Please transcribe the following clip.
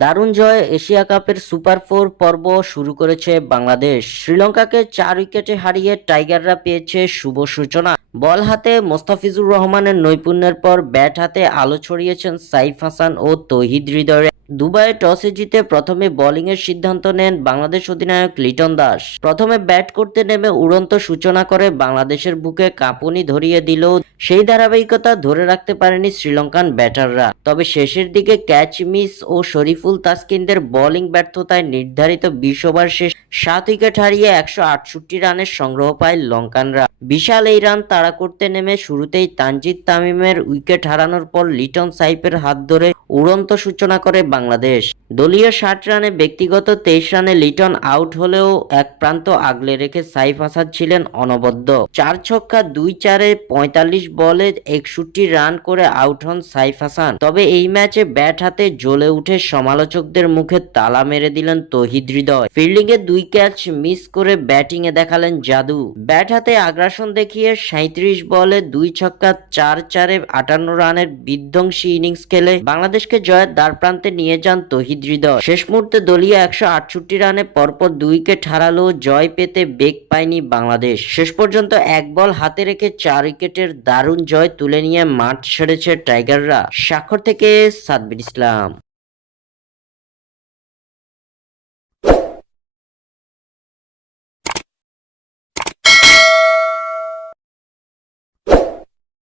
দারুণ জয়ে এশিয়া কাপের সুপার 4 পর্ব শুরু করেছে বাংলাদেশ। শ্রীলঙ্কাকে 4 উইকেটে হারিয়ে টাইগাররা পেয়েছে শুভ সূচনা। বল হাতে মোস্তাফিজুর রহমানের নৈপুণ্যের পর ব্যাট হাতে আলো ছড়িয়েছেন সাইফ হাসান ও তৌহিদ হৃদয়। দুবাইয়ে টসে জিতে প্রথমে বোলিংয়ের সিদ্ধান্ত নেন বাংলাদেশ অধিনায়ক লিটন দাস। প্রথমে ব্যাট করতে নেমে উড়ন্ত সূচনা করে বাংলাদেশের বুকে কাঁপুনি ধরিয়ে দিলেও সেই ধারাবাহিকতা ধরে রাখতে পারেনি শ্রীলঙ্কান ব্যাটাররা। তবে শেষের দিকে ক্যাচ মিস ও শরীফুল তাসকিনদের বোলিং ব্যর্থতায় নির্ধারিত 20 ওভার শেষ 7 উইকেট হারিয়ে 168 রানের সংগ্রহ পায় লঙ্কানরা। বিশাল এই রান তাড়া করতে নেমে শুরুতেই তানজিদ তামিমের উইকেট হারানোর পর লিটন সাইফের হাত ধরে উড়ন্ত সূচনা করে বাংলাদেশ। দলীয় 60 রানে ব্যক্তিগত 23 রানে লিটন আউট হলেও এক প্রান্ত আগলে রেখে সাইফ হাসান ছিলেন অনবদ্য। 4 ছক্কা 2-4-এ 45 বলে 61 রান করে আউট হন সাইফ হাসান। তবে এই ম্যাচে ব্যাট হাতে জ্বলে উঠে সমালোচকদের মুখে তালা মেরে দিলেন তৌহিদ হৃদয়। ফিল্ডিংয়ে 2 ক্যাচ মিস করে ব্যাটিংয়ে দেখালেন জাদু। ব্যাট হাতে আগ্রাসন দেখিয়ে 37 বলে 2 ছক্কা 4-4-এ 58 রানের বিধ্বংসী ইনিংস খেলে বাংলাদেশকে জয়ের দ্বারপ্রান্তে নিয়ে যান তৌহিদ হৃদয়। শেষ মুহূর্তে দলীয় 168 রানে পরপর 2 উইকেট হারালেও জয় পেতে বেগ পায়নি বাংলাদেশ। শেষ পর্যন্ত এক বল হাতে রেখে 4 উইকেটের দারুণ জয় তুলে নিয়ে মাঠ ছেড়েছে টাইগাররা। স্বাক্ষর থেকে সাব্বির ইসলাম।